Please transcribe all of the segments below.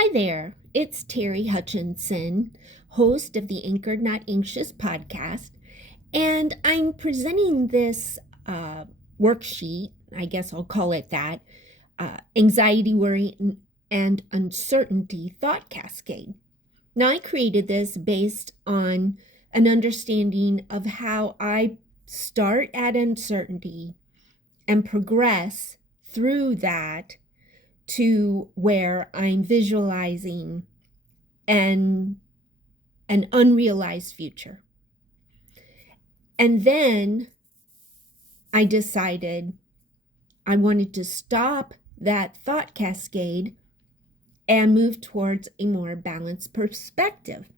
Hi there, it's Terri Hutchinson, host of the Anchored Not Anxious podcast, and I'm presenting this worksheet, I guess I'll call it that, Anxiety, Worry, and Uncertainty Thought Cascade. Now, I created this based on an understanding of how I start at uncertainty and progress through that to where I'm visualizing an unrealized future. And then I decided I wanted to stop that thought cascade and move towards a more balanced perspective.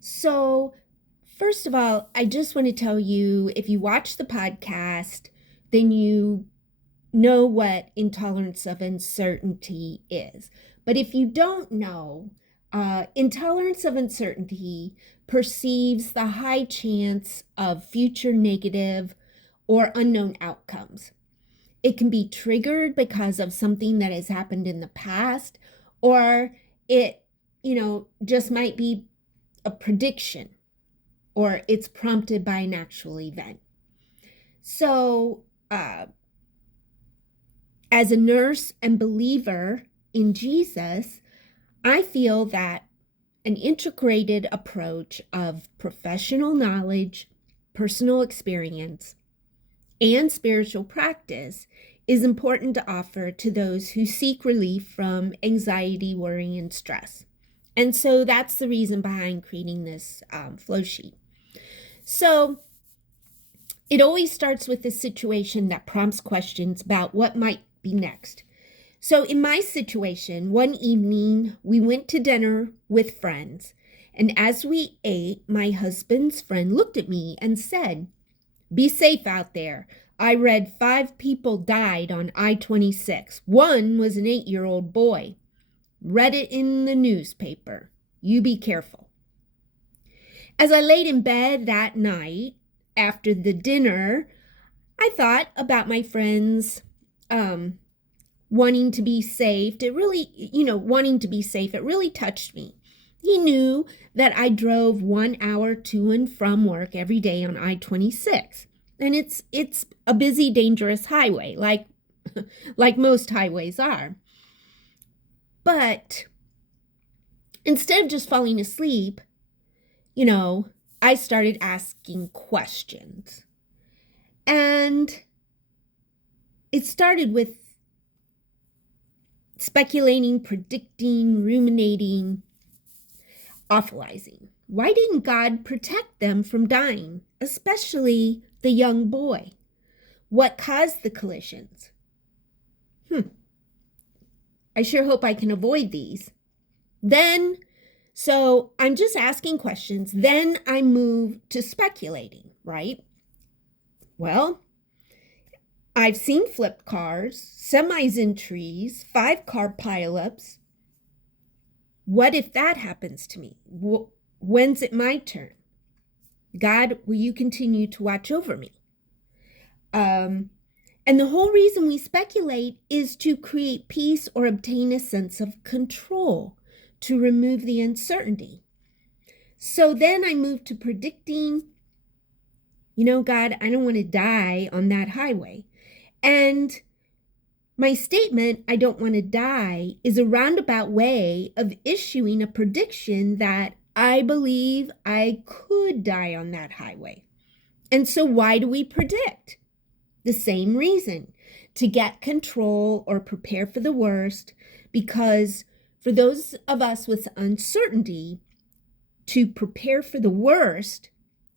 So, first of all, I just want to tell you, if you watch the podcast, then you know what intolerance of uncertainty is. But if you don't know, intolerance of uncertainty perceives the high chance of future negative or unknown outcomes. It can be triggered because of something that has happened in the past, or it, just might be a prediction, or it's prompted by an actual event. So, as a nurse and believer in Jesus, I feel that an integrated approach of professional knowledge, personal experience, and spiritual practice is important to offer to those who seek relief from anxiety, worry, and stress. And so that's the reason behind creating this flow sheet. So it always starts with a situation that prompts questions about what might be next. So in my situation, one evening we went to dinner with friends, and as we ate, my husband's friend looked at me and said, "Be safe out there. I read 5 people died on I-26. One was an 8-year-old boy. Read it in the newspaper. You be careful." As I laid in bed that night after the dinner, I thought about my friends wanting to be safe. It really, wanting to be safe, it really touched me. He knew that I drove 1 hour to and from work every day on I-26. And it's a busy, dangerous highway, like most highways are. But instead of just falling asleep, I started asking questions. And it started with speculating, predicting, ruminating, awfulizing. Why didn't God protect them from dying, especially the young boy? What caused the collisions? I sure hope I can avoid these. So I'm just asking questions. Then I move to speculating, right? Well, I've seen flipped cars, semis in trees, 5-car pileups. What if that happens to me? When's it my turn? God, will you continue to watch over me? And the whole reason we speculate is to create peace or obtain a sense of control, to remove the uncertainty. So then I move to predicting, God, I don't want to die on that highway. And my statement, I don't want to die, is a roundabout way of issuing a prediction that I believe I could die on that highway. And so why do we predict? The same reason, to get control or prepare for the worst, because for those of us with uncertainty, to prepare for the worst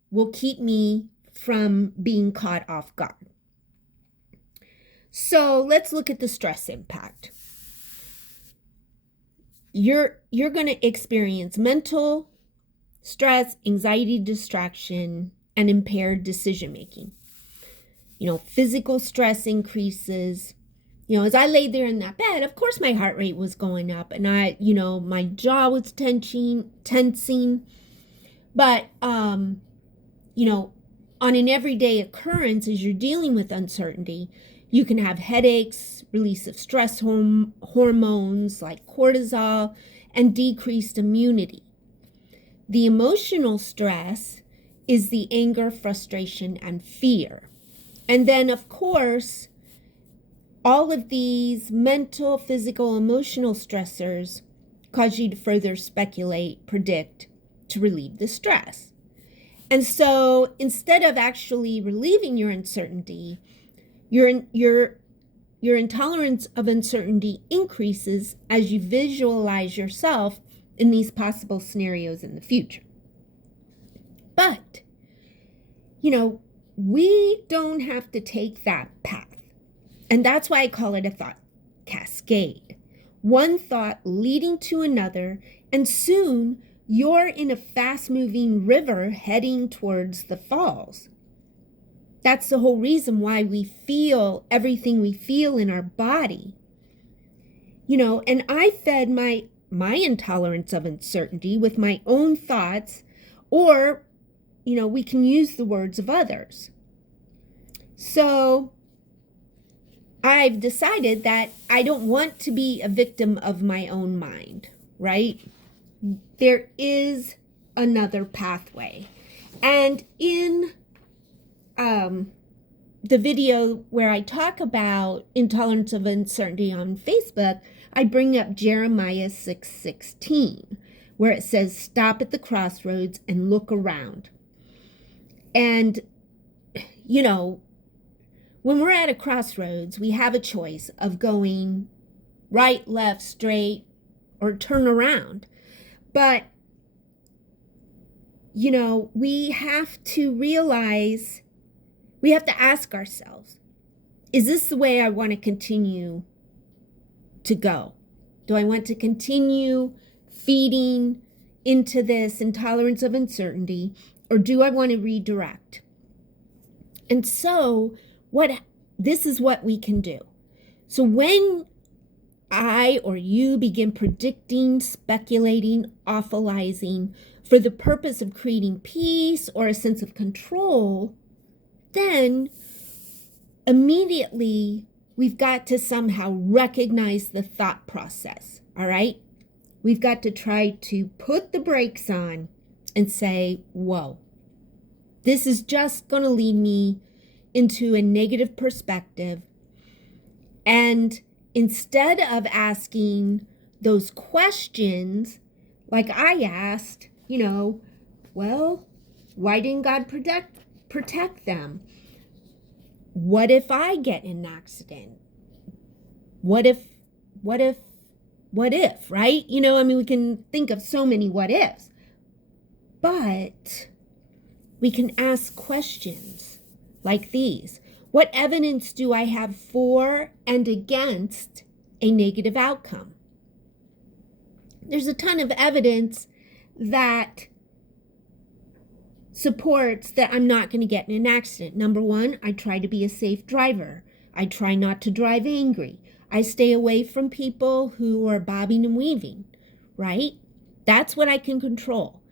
will keep me from being caught off guard. So let's look at the stress impact. You're going to experience mental stress, anxiety, distraction, and impaired decision making. Physical stress increases. As I laid there in that bed, of course my heart rate was going up, and my jaw was tensing. But on an everyday occurrence, as you're dealing with uncertainty, You can have headaches, release of stress hormones like cortisol, and decreased immunity. The emotional stress is the anger, frustration, and fear. And then, of course, all of these mental, physical, emotional stressors cause you to further speculate, predict, to relieve the stress. And so instead of actually relieving your uncertainty, your intolerance of uncertainty increases as you visualize yourself in these possible scenarios in the future. But, we don't have to take that path. And that's why I call it a thought cascade. One thought leading to another, and soon you're in a fast-moving river heading towards the falls. That's the whole reason why we feel everything we feel in our body. And I fed my intolerance of uncertainty with my own thoughts, or, we can use the words of others. So I've decided that I don't want to be a victim of my own mind, right? There is another pathway. And in the video where I talk about intolerance of uncertainty on Facebook, I bring up Jeremiah 6:16, where it says, "Stop at the crossroads and look around." And, when we're at a crossroads, we have a choice of going right, left, straight, or turn around. But, we have to realize, we have to ask ourselves, is this the way I want to continue to go? Do I want to continue feeding into this intolerance of uncertainty, or do I want to redirect? And so this is what we can do. So when I or you begin predicting, speculating, awfulizing for the purpose of creating peace or a sense of control, then immediately we've got to somehow recognize the thought process, all right? We've got to try to put the brakes on and say, whoa, this is just going to lead me into a negative perspective. And instead of asking those questions, like I asked, well, why didn't God protect them? What if I get in an accident? What if, right? We can think of so many what ifs. But we can ask questions like these. What evidence do I have for and against a negative outcome? There's a ton of evidence that supports that I'm not going to get in an accident. Number one, I try to be a safe driver. I try not to drive angry. I stay away from people who are bobbing and weaving, right? That's what I can control.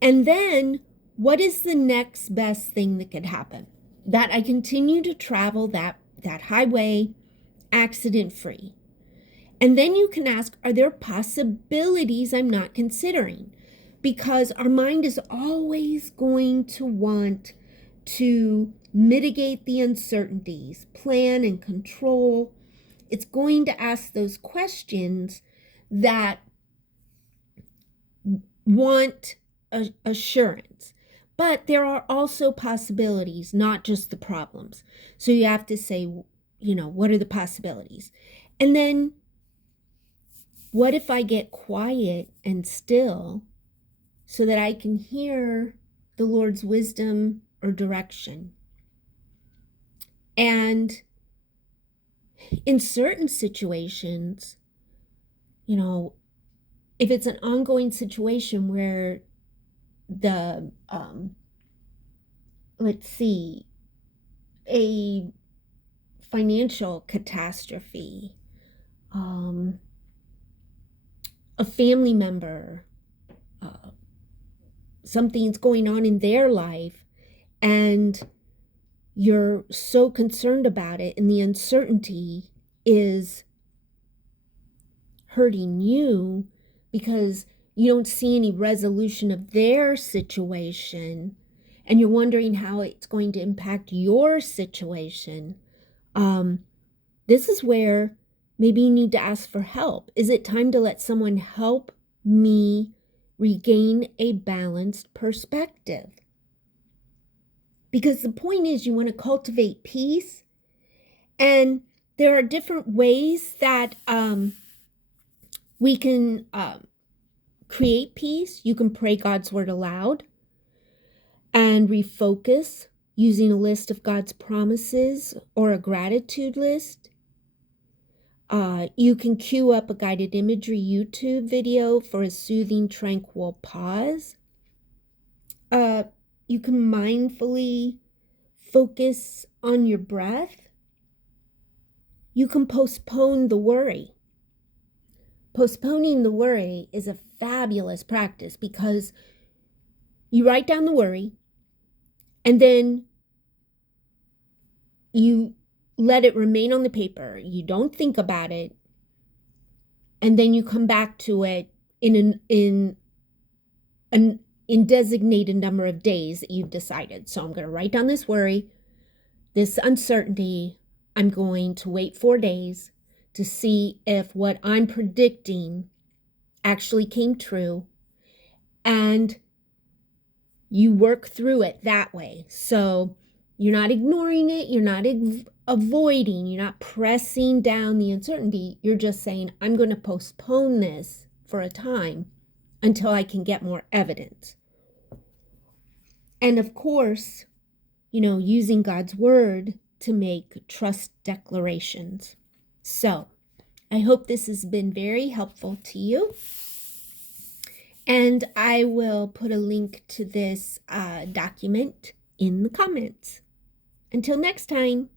And then what is the next best thing that could happen? That I continue to travel that highway accident-free. And then you can ask, are there possibilities I'm not considering? Because our mind is always going to want to mitigate the uncertainties, plan and control. It's going to ask those questions that want assurance. But there are also possibilities, not just the problems. So you have to say, what are the possibilities? And then what if I get quiet and still so that I can hear the Lord's wisdom or direction? And in certain situations, if it's an ongoing situation where the a financial catastrophe, a family member, something's going on in their life, and you're so concerned about it, and the uncertainty is hurting you because you don't see any resolution of their situation, and you're wondering how it's going to impact your situation. This is where maybe you need to ask for help. Is it time to let someone help me regain a balanced perspective? Because the point is, you want to cultivate peace, and there are different ways that we can create peace. You can pray God's word aloud and refocus using a list of God's promises or a gratitude list. You can cue up a guided imagery YouTube video for a soothing, tranquil pause. You can mindfully focus on your breath. You can postpone the worry. Postponing the worry is a fabulous practice because you write down the worry and then you let it remain on the paper. You don't think about it. And then you come back to it in designated number of days that you've decided. So I'm going to write down this worry, this uncertainty. I'm going to wait 4 days to see if what I'm predicting actually came true. And you work through it that way. So you're not ignoring it. You're not avoiding. You're not pressing down the uncertainty. You're just saying, I'm going to postpone this for a time until I can get more evidence. And of course, using God's word to make trust declarations. So I hope this has been very helpful to you. And I will put a link to this document in the comments. Until next time.